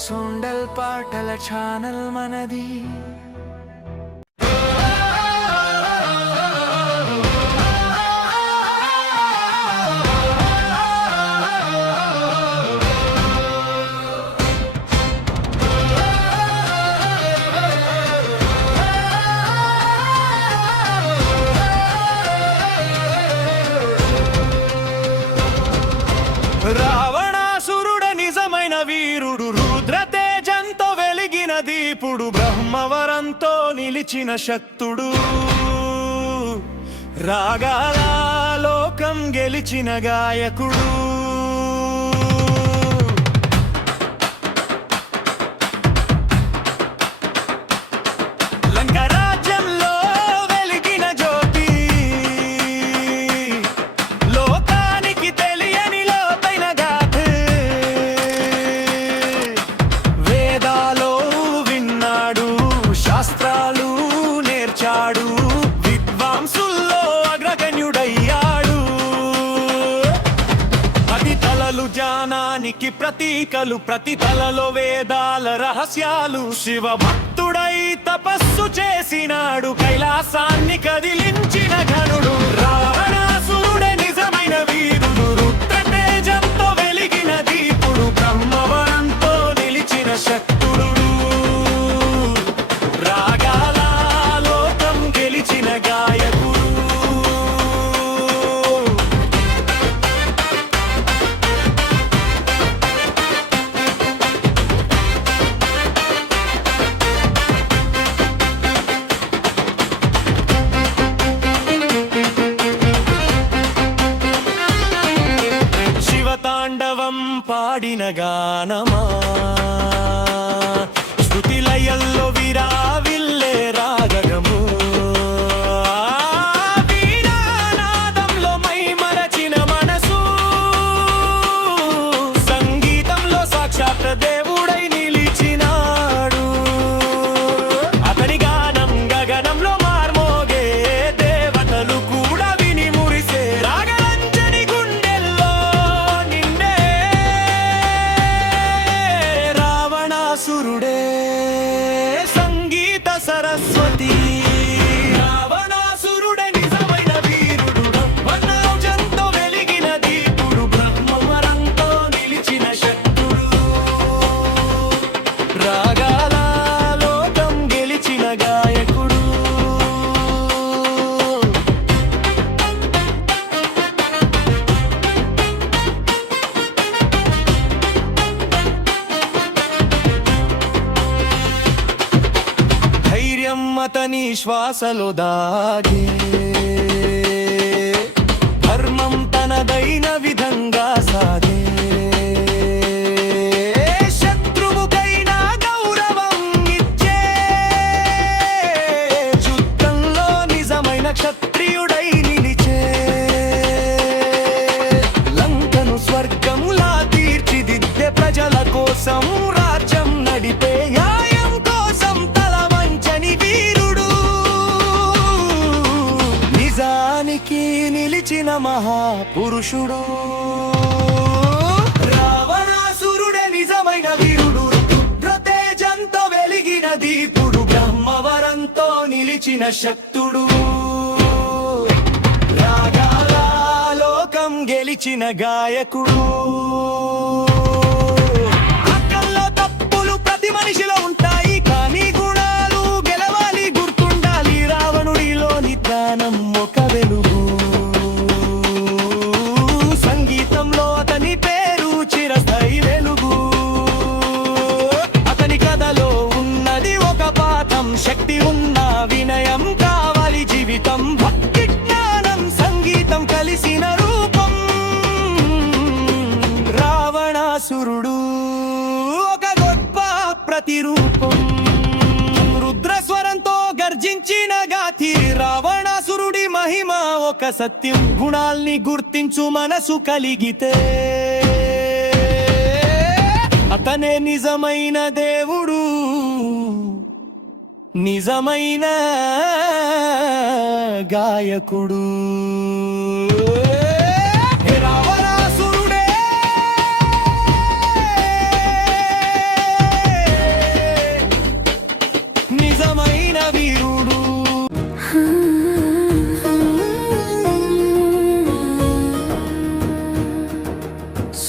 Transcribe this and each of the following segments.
సొండల్ పాటల ఛానల్ మనది. రావణాసురుడ నిజమైన వీరుడు, రుద్రతేజంతో వెలిగిన దీపుడు, బ్రహ్మవరంతో నిలిచిన శక్తుడు, రాగాల లోకం గెలిచిన గాయకుడు. విద్వాంసుల్లో అగ్రగణ్యుడయ్యాడు. పది తలలు జ్ఞానానికి ప్రతీకలు, ప్రతి తలలో వేదాల రహస్యాలు. శివ భక్తుడై తపస్సు చేసినాడు, కైలాసాన్ని కదిలించిన ఘనుడు. రావణాసురుడే నిజమైన వీరుడు, రుద్రతేజంతో వెలిగిన దీపుడు, బ్రహ్మవరంతో నిలిచిన శక్తుడు, రాగాల లోకం గెలిచిన గాయకుడు. శివతాండవం పాడిన గానమా, శృతిలయల్లో విరావిల్లే రాగము, వీణానాదంలో మై మరచిన మనసు, సంగీతంలో సాక్షాత్ దేవుడై నిలిచినాడు. అతని గానం గగనంలో మార్మోగే, దేవతలు కూడా విని మురిసే. రాగరంజని గుండెల్లో నిండే రావణాసురుడే సంగీత సరస్వతి. రావణాసురుడే నిజమైన వీరుడు, బ్రహ్మనాజంతో వెలిగిన దీపుడు, బ్రహ్మవరంతో నిలిచిన శక్తుడు, రాగాల లోకం గెలిచిన గాయకుడు. ధైర్యం అతని శ్వాసలో దాగే, ధర్మం తనదైన విధంగా సాగే. శత్రువుకైనా గౌరవం ఇచ్చే, యుద్ధంలో నిజమైన క్షత్రియుడై నిలిచే. లంకను స్వర్గంలా తీర్చిదిద్దే, ప్రజల కోసం రాజ్యం నడిపే, న్యాయం కోసం తల వంచని వీరుడు, నిజానికి నిలిచిన మహాపురుషుడు. రావణాసురుడే నిజమైన వీరుడు, రుద్రతేజంతో వెలిగిన దీపుడు, బ్రహ్మవరంతో నిలిచిన శక్తుడు, రాగాల లోకం గెలిచిన గాయకుడు. అక్కల్లో తప్పులు ప్రతి మనిషిలో ఉంటాయి, కానీ గుణాలు గెలవాలి, గుర్తుండాలి. రావణుడిలోని జ్ఞానం ఒక వెలుగు, సంగీతంలో అతని పేరు చిరస్థాయి వెలుగు. అతని కథలో ఉన్నది ఒక పాఠం, శక్తి ఉన్న వినయం కావాలి జీవితం. భక్తి జ్ఞానం సంగీతం కలిసిన రూపం. రావణాసురుడు ఒక గొప్ప ప్రతిరూపం, రుద్రస్వరంతో గర్జించిన గాథి. రావణాసురుడి మహిమ ఒక సత్యం, గుణాల్ని గుర్తించు మనసు కలిగితే. అతనే నిజమైన దేవుడు, నిజమైన గాయకుడు. రావణాసురుడే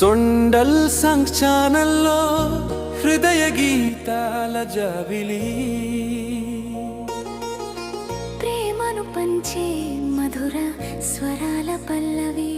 సొండల్ సంగ్ ఛానల్లో హృదయ గీతాల జాబిలి ప్రేమను పంచే మధుర స్వరాల పల్లవి